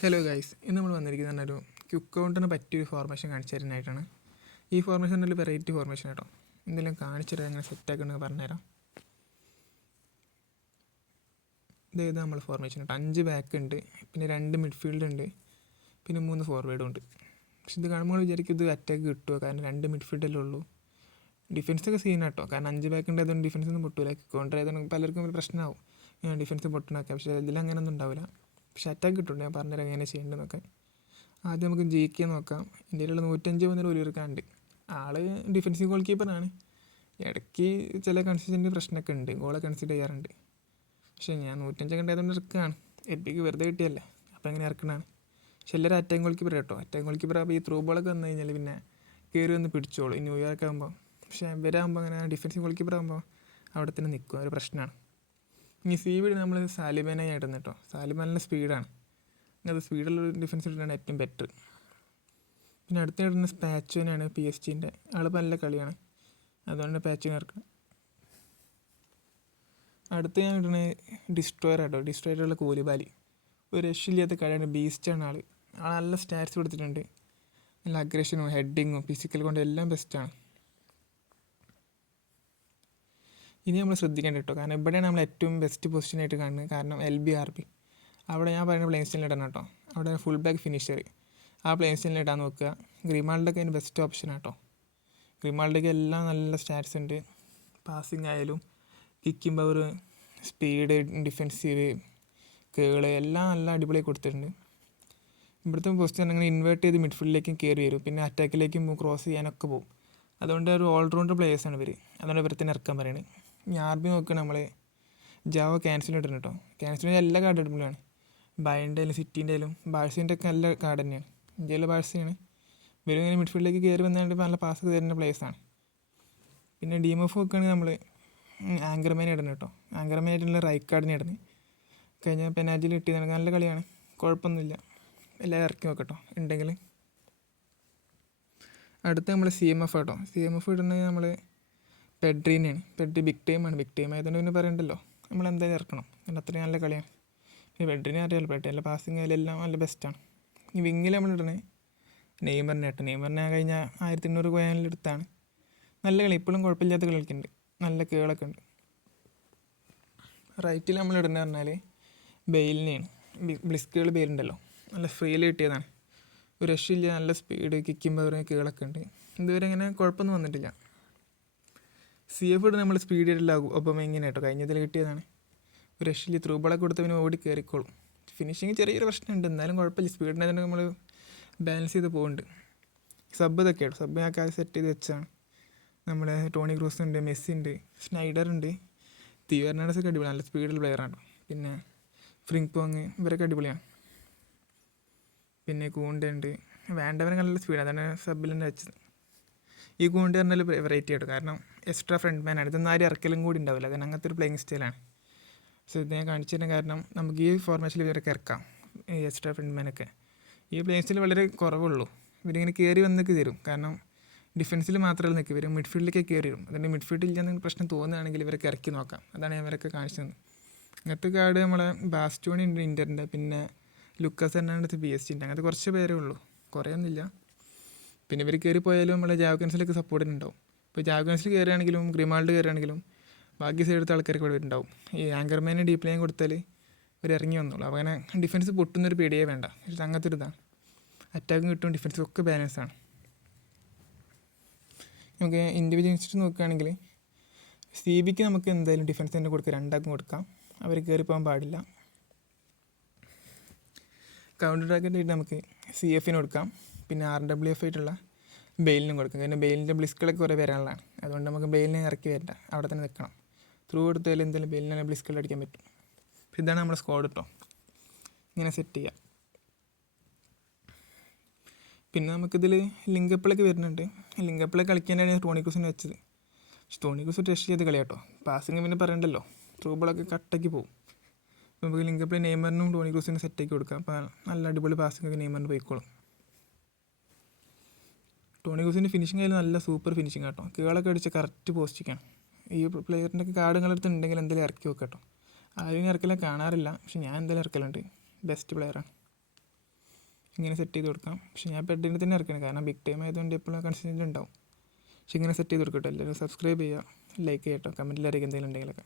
Hello guys, ഇന്ന് നമ്മൾ വന്നിരിക്കുന്നത് ഒരു ക്വിക്ക് കൗണ്ടറിന് പറ്റിയൊരു ഫോർമേഷൻ കാണിച്ചു തരുന്നതായിട്ടാണ്. ഈ ഫോർമേഷൻ ഒരു വെറൈറ്റി ഫോർമേഷൻ കേട്ടോ. എന്തെങ്കിലും കാണിച്ചിട്ട് അങ്ങനെ സെറ്റാക്കണമെന്ന് പറഞ്ഞുതരാം. ഇതേത് നമ്മൾ ഫോർമേഷൻ കേട്ടോ. 5 ബാക്ക് ഉണ്ട്, പിന്നെ 2 മിഡ്ഫീൽഡ് ഉണ്ട്, പിന്നെ 3 ഫോർവേഡും ഉണ്ട്. പക്ഷെ ഇത് കാണുമ്പോൾ വിചാരിക്കും ഇത് അറ്റാക്ക് കിട്ടുമോ, കാരണം 2 മിഡ്ഫീൽഡല്ലേ ഉള്ളൂ. ഡിഫൻസൊക്കെ സീൻ കേട്ടോ, കാരണം 5 ബാക്ക് ഉണ്ടായതുകൊണ്ട് ഡിഫൻസ് ഒന്നും പൊട്ടൂല. കൗണ്ടർ ആയതുകൊണ്ട് പലർക്കും ഒരു പ്രശ്നമാവും ഡിഫൻസ് പൊട്ടണമൊക്കെ. പക്ഷേ ഇതിലങ്ങനെയൊന്നും ഉണ്ടാവില്ല. പക്ഷേ അറ്റാക്ക് കിട്ടുന്നുണ്ട്. ഞാൻ പറഞ്ഞുതരാം എങ്ങനെ ചെയ്യേണ്ടതെന്നൊക്കെ. ആദ്യം നമുക്ക് GK നോക്കാം. ഇന്ത്യയിലുള്ള 105 മുതൽ ഒലിർക്കാണ്ട്. ആള് ഡിഫൻസീവ് ഗോൾ കീപ്പറാണ്. ഇടയ്ക്ക് ചില കൺസിസ്റ്റൻ്റ് പ്രശ്നമൊക്കെ ഉണ്ട്, ഗോളെ കൺസിഡർ ചെയ്യാറുണ്ട്. പക്ഷേ ഞാൻ 105 ഉണ്ടായതുകൊണ്ട് ഇറക്കുകയാണ്. എപ്പിക്ക് വെറുതെ കിട്ടിയല്ലേ, അപ്പോൾ എങ്ങനെ ഇറക്കണതാണ്. പക്ഷെ എല്ലാവരും അറ്റാക്ക് ഗോൾ കീപ്പർ കേട്ടോ. അറ്റാക്ക് ഗോൾ കീപ്പർ ആകുമ്പോൾ ഈ ത്രൂ ബോളൊക്കെ വന്നു കഴിഞ്ഞാൽ പിന്നെ കയറി വന്ന് പിടിച്ചോളൂ ഈ ന്യൂ ഇയർക്ക് ആകുമ്പോൾ. പക്ഷേ ഇവരാകുമ്പോൾ അങ്ങനെ ഡിഫൻസീവ് ഗോൾ കീപ്പർ ആകുമ്പോൾ അവിടെ തന്നെ നിൽക്കും, ഒരു പ്രശ്നമാണ്. ഇനി CB നമ്മൾ സാലിബാനായി ഇടുന്നു കേട്ടോ. സാലിബാൻ നല്ല സ്പീഡാണ്. അത് സ്പീഡുള്ള ഡിഫൻസ് ഇട്ടാണ് ഏറ്റവും ബെറ്റർ. പിന്നെ അടുത്ത ഇടുന്ന സ്പാച്ചുവിനാണ് PSG-ൻ്റെ. ആളിപ്പോൾ നല്ല കളിയാണ്, അതുകൊണ്ട് പാച്ചുവിനെ ഇറക്കണം. അടുത്ത ഞാൻ ഇടുന്നത് ഡിസ്ട്രോയർ ആട്ടോ. ഡിസ്ട്രോയറുള്ള കൂലിബാലി ഒരു രക്ഷയില്ലാത്ത കളിയാണ്. ബീസ്റ്റാണ് ആൾ നല്ല സ്റ്റാറ്റ്സ് കൊടുത്തിട്ടുണ്ട്. നല്ല അഗ്രഷനും ഹെഡിങ്ങും ഫിസിക്കൽ കൊണ്ട് എല്ലാം ബെസ്റ്റാണ്. ഇനി നമ്മൾ ശ്രദ്ധിക്കേണ്ട കേട്ടോ, കാരണം ഇവിടെയാണ് നമ്മൾ ഏറ്റവും ബെസ്റ്റ് പൊസിഷനായിട്ട് കാണുന്നത്. കാരണം LB-RB അവിടെ ഞാൻ പറയുന്ന പ്ലെയിൻ സ്റ്റൈലിൽ ഇടണം കേട്ടോ. അവിടെ ഫുൾ ബാക്ക് ഫിനിഷർ ആ പ്ലെയിൻ സ്റ്റൈലിൽ ഇടാൻ നോക്കുക. ഗ്രിമാൾഡൊക്കെ അതിന് ബെസ്റ്റ് ഓപ്ഷൻ കേട്ടോ. ഗ്രിമാൾഡൊക്കെ എല്ലാം നല്ല സ്റ്റാറ്റ്സ് ഉണ്ട്. പാസിങ് ആയാലും കിക്കിംഗ് പവർ, സ്പീഡ്, ഡിഫെൻസീവ്, കേള് എല്ലാം നല്ല അടിപൊളിയായി കൊടുത്തിട്ടുണ്ട്. ഇവിടുത്തെ പൊസിഷൻ അങ്ങനെ ഇൻവേർട്ട് ചെയ്ത് മിഡ്ഫീൽഡിലേക്കും കയറി വരും, പിന്നെ അറ്റാക്കിലേക്കും ക്രോസ് ചെയ്യാനൊക്കെ പോകും. അതുകൊണ്ട് ഒരു ഓൾറൗണ്ടർ പ്ലേയേഴ്സാണ് ഇവർ. അതുകൊണ്ട് ഇവരത്തിന് ഇറക്കാൻ പറയുന്നത്. ഇനി RB നോക്കുകയാണ് നമ്മൾ ജാവ ക്യാൻസൽ ഇടുന്നു കേട്ടോ. ക്യാൻസൽ എല്ലാ കാർഡ് അടിപൊളിയാണ്. ബയൻ്റെ ആയാലും സിറ്റീൻ്റെ ആയാലും ബാഴ്സേൻ്റെ ഒക്കെ നല്ല കാർഡ് തന്നെയാണ്. ഇന്ത്യയിലെ ബാഴ്സയാണ്. ഇവരും ഇങ്ങനെ മിഡ്ഫീൽഡിലേക്ക് കയറി വന്നുകൊണ്ട് നല്ല പാസ് തരുന്ന പ്ലേയേഴ്സാണ്. പിന്നെ DMF നോക്കുകയാണെങ്കിൽ നമ്മൾ ആങ്കർമാനെ ഇടുന്നു കേട്ടോ. ആങ്കർമാനായിട്ടുള്ള റൈറ്റ് കാർഡിനെ ഇടുന്നത്. കഴിഞ്ഞ പെനാൽറ്റിയിൽ കിട്ടിയതാണ്. നല്ല കളിയാണ്, കുഴപ്പമൊന്നുമില്ല. എല്ലാവരും ഇറക്കി നോക്കട്ടോ ഉണ്ടെങ്കിൽ. അടുത്ത നമ്മൾ CMF കേട്ടോ. CMF ഇടുന്നത് നമ്മൾ പെഡ്രീനെയാണ്. പെഡ്രി ബിഗ് ടൈമാണ്. ബിഗ് ടൈം ആയതുകൊണ്ട് പിന്നെ പറയണ്ടല്ലോ, നമ്മൾ എന്തായാലും ഇറക്കണം. പിന്നെ അത്രയും നല്ല കളിയാണ്. പിന്നെ പെഡ്രീനെ അറിയാമല്ലോ, പെഡ്രി നല്ല പാസിങ് ആയാലും എല്ലാം നല്ല ബെസ്റ്റാണ്. ഈ വിങ്ങിൽ നമ്മൾ ഇടണേ നെയ്മറിനെ കേട്ടോ. നെയ്മറിനെ കഴിഞ്ഞ 1800 കോയിനിൽ എടുത്താണ്. നല്ല കളി, ഇപ്പോഴും കുഴപ്പമില്ലാത്ത കളി കളിക്കുന്നുണ്ട്, നല്ല കേളൊക്കെ ഉണ്ട്. റൈറ്റിൽ നമ്മൾ ഇടുന്നത് പറഞ്ഞാൽ ബെയിലിനെയാണ്. ബ്ലിസ്കുകൾ ബെയിലുണ്ടല്ലോ, നല്ല ഫ്രീയിൽ കിട്ടിയതാണ്. ഒരു രക്ഷയില്ല, നല്ല സ്പീഡ്, കിക്കിംഗ് പവർ, കേളൊക്കെ ഉണ്ട്. ഇതുവരെ ഇങ്ങനെ കുഴപ്പമൊന്നും വന്നിട്ടില്ല. CF ഇടുന്ന നമ്മൾ സ്പീഡ് ആയിട്ടുള്ള ഒപ്പം എങ്ങനെ കേട്ടോ. കഴിഞ്ഞതിൽ കിട്ടിയതാണ്. ഒരു രക്ഷയില്ല, ത്രൂ ബോളൊക്കെ കൊടുത്ത് പിന്നെ ഓടി കയറിക്കോളും. ഫിനിഷിങ് ചെറിയൊരു പ്രശ്നമുണ്ട്, എന്നാലും കുഴപ്പമില്ല. സ്പീഡിനായതുകൊണ്ട് നമ്മൾ ബാലൻസ് ചെയ്ത് പോകുന്നുണ്ട്. സബ് ഇതൊക്കെ കേട്ടോ. സബ് ഞാൻ കാര്യം സെറ്റ് ചെയ്ത് വെച്ചാണ്. നമ്മുടെ ടോണി ക്രൂസ് ഉണ്ട്, മെസ്സി ഉണ്ട്, സ്നൈഡർ ഉണ്ട്, തിയോ ഹെർണാണ്ടസ് ഒക്കെ അടിപൊളിയാണ്, നല്ല സ്പീഡുള്ള പ്ലെയറാണ്. പിന്നെ ഫ്രിംഗ്പോങ് ഇവരൊക്കെ അടിപൊളിയാണ്. പിന്നെ കൂണ്ട ഉണ്ട്. വേണ്ടവരൊക്കെ നല്ല സ്പീഡ്, അതാണ് സബിൽ തന്നെ വെച്ചത്. ഈ കൂണ്ട പറഞ്ഞാൽ വെറൈറ്റി ആയിട്ട്, കാരണം എക്സ്ട്രാ ഫ്രണ്ട് മാനാണ്. ഇതൊന്നും ആരും ഇറക്കലും കൂടി ഉണ്ടാവില്ല, കാരണം അങ്ങനത്തെ ഒരു പ്ലേയിങ് സ്റ്റൈലാണ്. സോ ഇത് ഞാൻ കാണിച്ചു തരുന്ന കാരണം നമുക്ക് ഈ ഫോർമേഷനിൽ ഇവരൊക്കെ ഇറക്കാം, ഈ എക്സ്ട്രാ ഫ്രണ്ട് മാനൊക്കെ. ഈ പ്ലേയിങ് സ്റ്റൈൽ വളരെ കുറവുള്ളൂ. ഇവരിങ്ങനെ കയറി വന്നൊക്കെ തരും, കാരണം ഡിഫൻസിൽ മാത്രമല്ല നിൽക്കുക, ഇവർ മിഡ്ഫീൽഡിലേക്ക് കയറി വരും. അതുകൊണ്ട് മിഡ്ഫീൽഡിൽ ഇല്ലാന്ന് പ്രശ്നം തോന്നുകയാണെങ്കിൽ ഇവരൊക്കെ ഇറക്കി നോക്കാം. അതാണ് ഞാൻ ഇവരൊക്കെ കാണിച്ചത്. അങ്ങനത്തെ കാർഡ് നമ്മളെ ബാസ്റ്റോണി ഉണ്ട് ഇൻ്ററിൻ്റെ, പിന്നെ ലുക്കാസ് ഹെർണാണ്ടസ് PSG-ൻ്റെ, അങ്ങനത്തെ കുറച്ച് പേരേ ഉള്ളൂ, കുറേ ഒന്നുമില്ല. പിന്നെ ഇവർ കയറി പോയാലും നമ്മളെ ജാവ്കൻസിലൊക്കെ സപ്പോർട്ടിന് ഉണ്ടാവും. ഇപ്പോൾ ജാവ്കൻസിൽ കയറുകയാണെങ്കിലും ഗ്രിമാൾഡ് കയറുകയാണെങ്കിലും ബാക്കി സൈഡത്തെ ആൾക്കാരൊക്കെ ഇവിടെ ഉണ്ടാവും. ഈ ആങ്കർമാനെ ഡീപ്പ് ലൈൻ കൊടുത്താൽ ഇവർ ഇറങ്ങി വന്നോളൂ. അപ്പോൾ അങ്ങനെ ഡിഫൻസ് പൊട്ടുന്നൊരു പേടിയേ വേണ്ട. അങ്ങനത്തെ ഒരു ഇതാണ്. അറ്റാക്കും കിട്ടും, ഡിഫൻസും ഒക്കെ ബാലൻസാണ്. നമുക്ക് ഇൻഡിവിജ്വൽ വെച്ചിട്ട് നോക്കുകയാണെങ്കിൽ CBക്ക് നമുക്ക് എന്തായാലും ഡിഫൻസ് തന്നെ കൊടുക്കുക, 2 ആൾക്കും കൊടുക്കാം. അവർ കയറി പോകാൻ പാടില്ല. കൗണ്ടർ അറ്റാക്കിൻ്റെ നമുക്ക് CF-ന് കൊടുക്കാം. പിന്നെ RWF ആയിട്ടുള്ള ബെയിലിനും കൊടുക്കാം. കാരണം ബെയിലിൻ്റെ ബ്ലിസ്കുകളൊക്കെ കുറേ വരാനുള്ളതാണ്. അതുകൊണ്ട് നമുക്ക് ബെയിലിനെ ഇറക്കി വരണ്ട, അവിടെ തന്നെ നിൽക്കണം. ത്രൂ കൊടുത്താലും എന്തായാലും ബെയിലിനെ ബ്ലിസ്കുകൾ അടിക്കാൻ പറ്റും. ഇതാണ് നമ്മുടെ സ്ക്വാഡ് കേട്ടോ. ഇങ്ങനെ സെറ്റ് ചെയ്യാം. പിന്നെ നമുക്കിതിൽ ലിങ്കപ്പിളൊക്കെ വരുന്നുണ്ട്. ലിങ്കപ്പിളൊക്കെ കളിക്കാനാണ് ടോണി ക്രൂസിനെ വെച്ചത്. പക്ഷെ ടോണി ക്രൂസ് ടെസ്റ്റ് ചെയ്ത് കളി കേട്ടോ. പാസിങ് പിന്നെ പറയണ്ടല്ലോ, ത്രൂ ബോളൊക്കെ കട്ടയ്ക്ക് പോകും. നമുക്ക് ലിങ്കപ്പിൾ നെയ്മറിനും ടോണി ക്രൂസിനും സെറ്റാക്കി കൊടുക്കാം. അപ്പോൾ നല്ല അടിപൊളി പാസിങ്ങൊക്കെ നെയ്മറിന് പോയിക്കോളും. ടോണി ക്രൂസിൻ്റെ ഫിനിഷിംഗ് ആയാലും നല്ല സൂപ്പർ ഫിനിഷിംഗ് കേട്ടോ. കേളൊക്കെ അടിച്ച് കറക്റ്റ് പോസ്റ്റിക്കാണ്. ഈ പ്ലെയറിൻ്റെ ഒക്കെ കാർഡ് നിങ്ങളടുത്ത് ഉണ്ടെങ്കിൽ എന്തെങ്കിലും ഇറക്കി വെക്കാം കേട്ടോ. ആരും ഇറക്കലൊക്കെ കാണാറില്ല, പക്ഷെ ഞാൻ എന്തായാലും ഇറക്കലുണ്ട്. ബെസ്റ്റ് പ്ലെയറാണ്. ഇങ്ങനെ സെറ്റ് ചെയ്ത് കൊടുക്കാം. പക്ഷേ ഞാൻ പെഡിന് തന്നെ ഇറക്കണം, കാരണം ബിഗ് ടൈം ആയതുകൊണ്ട് എപ്പോഴും കൺസിസ്റ്റൻ്റ് ഉണ്ടാവും. പക്ഷേ ഇങ്ങനെ സെറ്റ് ചെയ്ത് കൊടുക്കട്ടെ. എല്ലാവരും സബ്സ്ക്രൈബ് ചെയ്യുക, ലൈക്ക് ചെയ്യട്ടോ, കമൻറ്റിൽ അറിയിക്കുക എന്തെങ്കിലും ഉണ്ടെങ്കിലൊക്കെ.